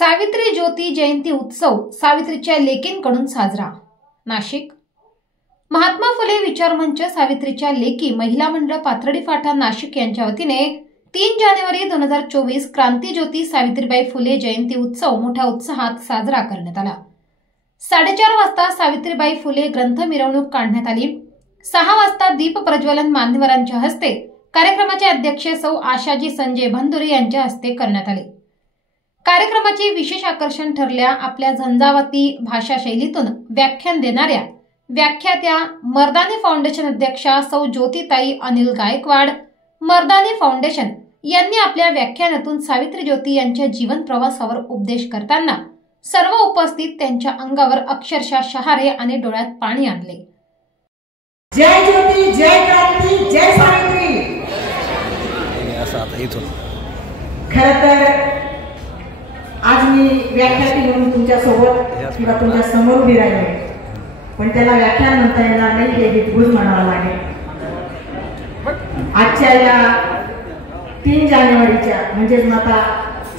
सावित्री ज्योती जयंती उत्सव सावित्रीच्या लेकींकडून साजरा। नाशिक। महात्मा फुले विचार मंच सावित्रीच्या लेकी महिला मंडळ पाथर्डी फाटा नाशिक यांच्या वतीने 3 जानेवारी 2024 क्रांती ज्योती सावित्रीबाई फुले जयंती उत्सव मोठ्या उत्साहात साजरा करण्यात आला। 4:30 वाजता सावित्रीबाई फुले ग्रंथ मिरवणूक काढण्यात आली। 6 वाजता दीप प्रज्वलन मान्यवरांच्या हस्ते, कार्यक्रमाचे अध्यक्ष सौ आशाजी संजय भंदुरे यांच्या हस्ते करण्यात आले। कार्यक्रमाचे विशेष आकर्षण ठरल्या आपल्या झंझावाती भाषा शैलीतून व्याख्यान देणाऱ्या व्याख्यात्या मर्दानी फाउंडेशन अध्यक्षा सौ ज्योतिताई अनिल गायकवाड। मर्दानी फाउंडेशन यांनी आपल्या व्याख्यानातून सावित्री ज्योती यांच्या जीवन प्रवासावर उपदेश करताना सर्व उपस्थित त्यांच्या अंगावर अक्षरशः शहारे आणि डोळ्यात पाणी आणले। जय ज्योती, जय क्रांती, जय सावित्री। खरं तर आज मी व्याख्याती म्हणून तुमच्या सोबत किंवा तुमच्या समोर उभी राहिले, पण त्याला व्याख्यान म्हणता येणार नाही, हे विद्भूत म्हणावं लागेल। आजच्या या 3 जानेवारीच्या म्हणजेच माता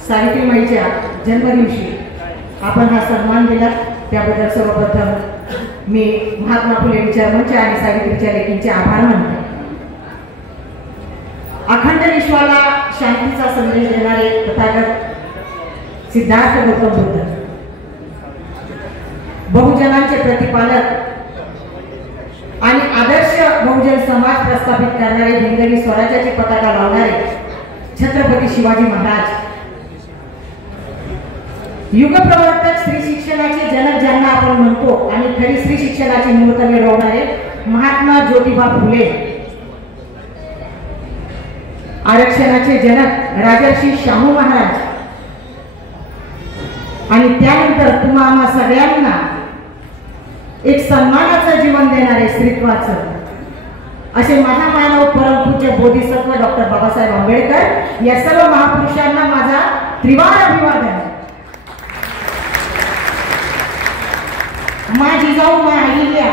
सावित्रीमाईच्या जन्मदिवशी आपण हा सन्मान दिला, त्याबद्दल सर्वप्रथम मी महात्मा फुले विचार मंच आणि सावित्रीच्या लेकींचे आभार मानतो। अखंड विश्वाला शांतीचा संदेश देणारे तथागत सिद्धार्थ गौतम बुद्ध, बहुजनांचे प्रतिपालक आणि आदर्श बहुजन समाज प्रस्थापित करणारे, हिंदवी स्वराज्याची पताका लावणारे छत्रपती शिवाजी महाराज, युगप्रवर्तक स्त्री शिक्षणाचे जनक ज्यांना आपण म्हणतो आणि खरी स्त्री शिक्षणाची मूर्त मिळवणारे महात्मा ज्योतिबा फुले, आरक्षणाचे जनक राजर्षी शाहू महाराज, आणि त्यानंतर तुम्हा आम्हा सगळ्यांना एक सन्मानाचं जीवन देणारे स्त्रीत्वाचं असे महामानव परमपूज्य बोधिसत्व डॉक्टर बाबासाहेब आंबेडकर या सर्व महापुरुषांना माझा त्रिवार अभिवादन। मा जिजाऊ, मा अहिल्या,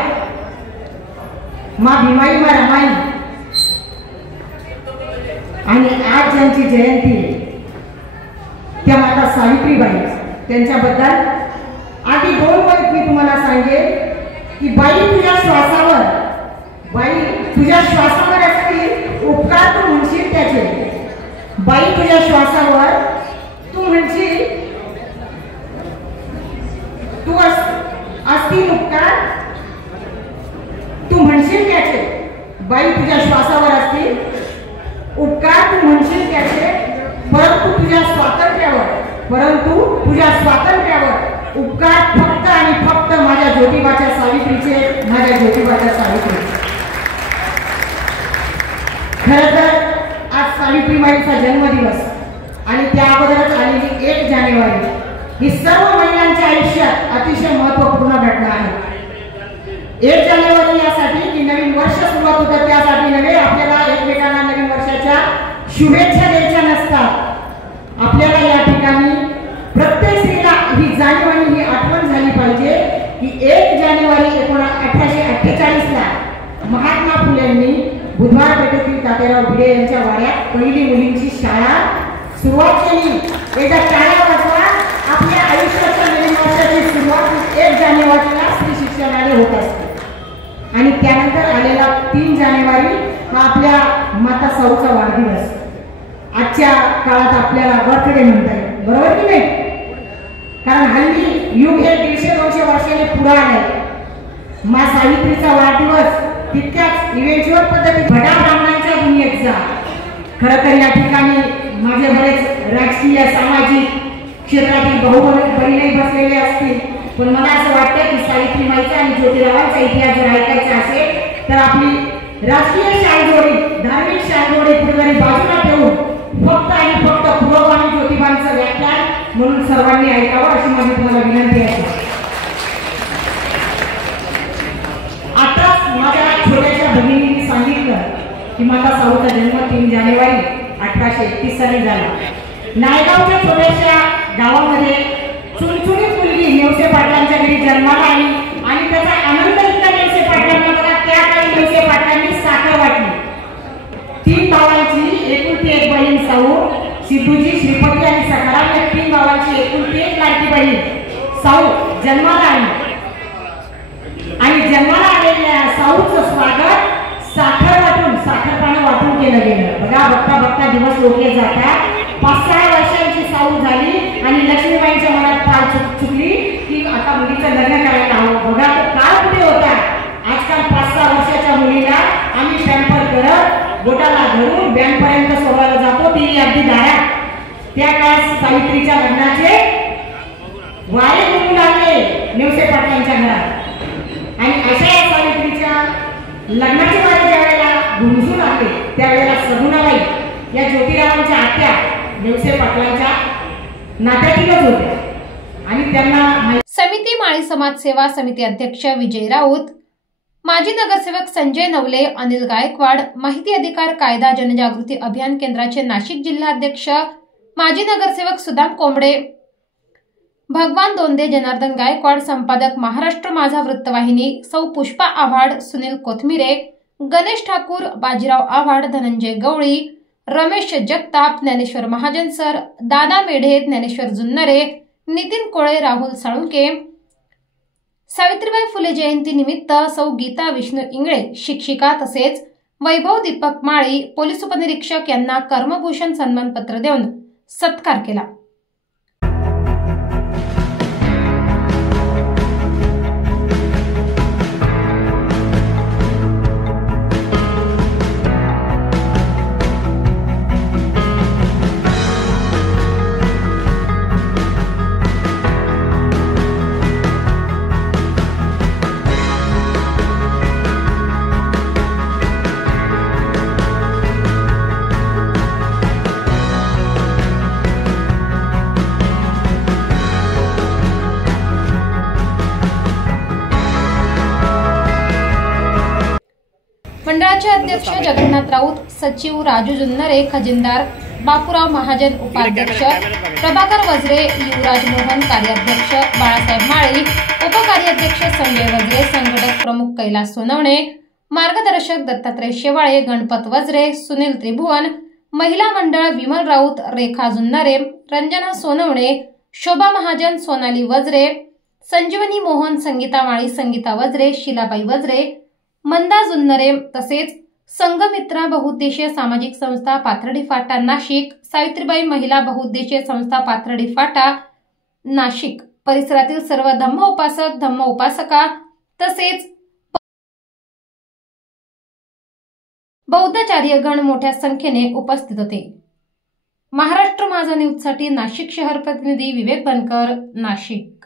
मा भीमाई, मा रमाई, आणि आज ज्यांची जयंती त्या माता सावित्रीबाई, त्यांच्याबद्दल आधी 2 वाक्य मी तुम्हाला सांगेन की बाई तुझ्या श्वासावर, बाई तुझ्या श्वासावर असतील उपकार तू म्हणशील त्याचे, बाई तुझ्या श्वासावर तू म्हणशील, तू असतील उपकार तू म्हणशील त्याचे, बाई तुझ्या श्वासावर असतील उपकार तू म्हणशील त्याचे, परंतु तुझ्या स्वातंत्र्यावर उपकार फक्त आणि फक्त माझ्या ज्योतिबाच्या सावित्रीचे, माझ्या ज्योतिबाच्या सावित्रीचे। खरं तर आज सावित्रीबाईंचा जन्मदिवस आणि त्या अगोदरच आलेली 1 जानेवारी ही सर्व महिलांच्या आयुष्यात अतिशय महत्त्वपूर्ण घटना आहे। 1 जानेवारी यासाठी की नवीन वर्ष सुरुवात होतं, त्यासाठी नव्हे, आपल्याला एकमेकांना नवीन वर्षाच्या शुभेच्छा द्यायच्या नसतात। आपल्याला या ठिकाणी प्रत्येक स्त्रीला ही जाणीव आणि ही आठवण झाली पाहिजे की 1 जानेवारी 1848 ला महात्मा फुलेंनी बुधवार पेठेतील तात्याराव भिडे यांच्या वाड्यात पहिली मुलींची शाळा सुरुवात केली। एकदा टाळ्या वाजवा, आपल्या आयुष्याच्या नवीन वर्षाची सुरुवात 1 जानेवारीला स्त्री शिक्षणाने होत असते। आणि त्यानंतर आलेला 3 जानेवारी हा आपल्या माता साऊचा वाढदिवस। आजच्या काळात आपल्याला बर्थडे म्हणता येईल, बरोबर की नाही? कारण हल्ली युग हे 150-200 वर्षाने पुढे आले। मा सावित्रीचा वाढदिवस तितक्याच इव्हेंच्युअल पद्धतीने भटा ब्राह्मणांच्या दुनियेत जा। खरं तर या ठिकाणी माझे बरेच राजकीय सामाजिक क्षेत्रातील बहुबरीने बसलेले असतील, पण मला असं वाटतं की सावित्रीबाईचा आणि ज्योतिरावांचा इतिहास जर ऐकायचा असेल तर आपली राजकीय शालजोडी, धार्मिक शालजोडी कुठेतरी बाजूला ठेवून फक्त आणि फक्त पुरोगामी ज्योतिबांचं व्याख्यान म्हणून सर्वांनी ऐकावं अशी माझी तुम्हाला विनंती आहे। आताच माझ्या छोट्याशा भगिनींनी सांगितलं की माता साऊचा जन्म 3 जानेवारी 1831 साली झाला। नायगावच्या छोट्याशा गावामध्ये चुणचुणीत मुलगी नेवसे पाटलांच्या घरी जन्माला आली आणि त्याचा आनंद इतका नेवसे पाटलांना बघा, त्या काळी नेवसे पाटलांनी साखर वाटली। 3 भावांची एकुलती एक बहीण साऊ सिद्धूजी, श्रीपती आणि सकाराम या 3 भावांची एकूण 3 लाडकी बहीण साऊ जन्माला आली आणि जन्माला आलेल्या साऊचं स्वागत साखर पानं वाटून केलं गेलं. बघा, बघता बघता दिवस लोके जातात. 5-6 वर्षांची साऊ झाली आणि लक्ष्मीबाईंच्या मनात पाल चुकली की आता मुलीचं लग्न करायला हवं. बघा, तो काळ कुठे होता. आजकाल 5-6 वर्षाच्या मुलीला आम्ही पॅम्पर करत बोटाला धरून बँकपर्यंत सोडायला जातो, ती अगदी दारात. त्या काळात सावित्रीच्या लग्नाचे वारे होऊ लागले नेवसे पाटलांच्या घरात आणि अशा या सावित्रीच्या लग्नाचे वारे ज्यावेळेला घुमसून आले त्यावेळेला सगुणाबाई या ज्योतिरावांच्या आत्या नेवसे पाटलांच्या नात्यातीलच होत्या आणि त्यांना समिती माळी समाजसेवा समिती अध्यक्ष विजय राऊत, माजी नगरसेवक संजय नवले, अनिल गायकवाड, माहिती अधिकार कायदा जनजागृती अभियान केंद्राचे नाशिक जिल्हाध्यक्ष माजी नगरसेवक सुदाम कोंबडे, भगवान दोंदे, जनार्दन गायकवाड, संपादक महाराष्ट्र माझा वृत्तवाहिनी सौ पुष्पा आव्हाड, सुनील कोथमिरे, गणेश ठाकूर, बाजीराव आव्हाड, धनंजय गवळी, रमेश जगताप, ज्ञानेश्वर महाजन सर, दादा मेढे, ज्ञानेश्वर जुन्नरे, नितीन कोळे, राहुल साळुंके, सावित्रीबाई फुले जयंती निमित्त सौ गीता विष्णू इंगळे शिक्षिका तसेच वैभव दीपक माळी पोलीस उपनिरीक्षक यांना कर्मभूषण सन्मानपत्र देऊन सत्कार केला. मंडळाचे अध्यक्ष जगन्नाथ राऊत, सचिव राजू जुन्नरे, खजिनदार बापूराव महाजन, उपाध्यक्ष प्रभाकर वजरे, युवराज मोहन, कार्याध्यक्ष बाळासाहेब माळी, उपकार्याध्यक्ष संजय वजरे, संघटक प्रमुख कैलास सोनवणे, मार्गदर्शक दत्तात्रय शेवाळे, गणपत वजरे, सुनील त्रिभुवन, महिला मंडळ विमल राऊत, रेखा जुन्नरे, रंजना सोनवणे, शोभा महाजन, सोनाली वजरे, संजीवनी मोहन, संगीता माळी, संगीता वजरे, शिलाबाई वजरे, मंदा जुन्नरे तसेच संघमित्रा बहुउद्देशीय सामाजिक संस्था पाथर्डी फाटा नाशिक, सावित्रीबाई महिला बहुउद्देशीय संस्था पाथर्डी फाटा नाशिक परिसरातील सर्व धम्म उपासक, धम्म उपासका तसेच बौद्धाचार्यगण मोठ्या संख्येने उपस्थित होते. महाराष्ट्र माझा न्यूजसाठी नाशिक शहर प्रतिनिधी विवेक बनकर, नाशिक.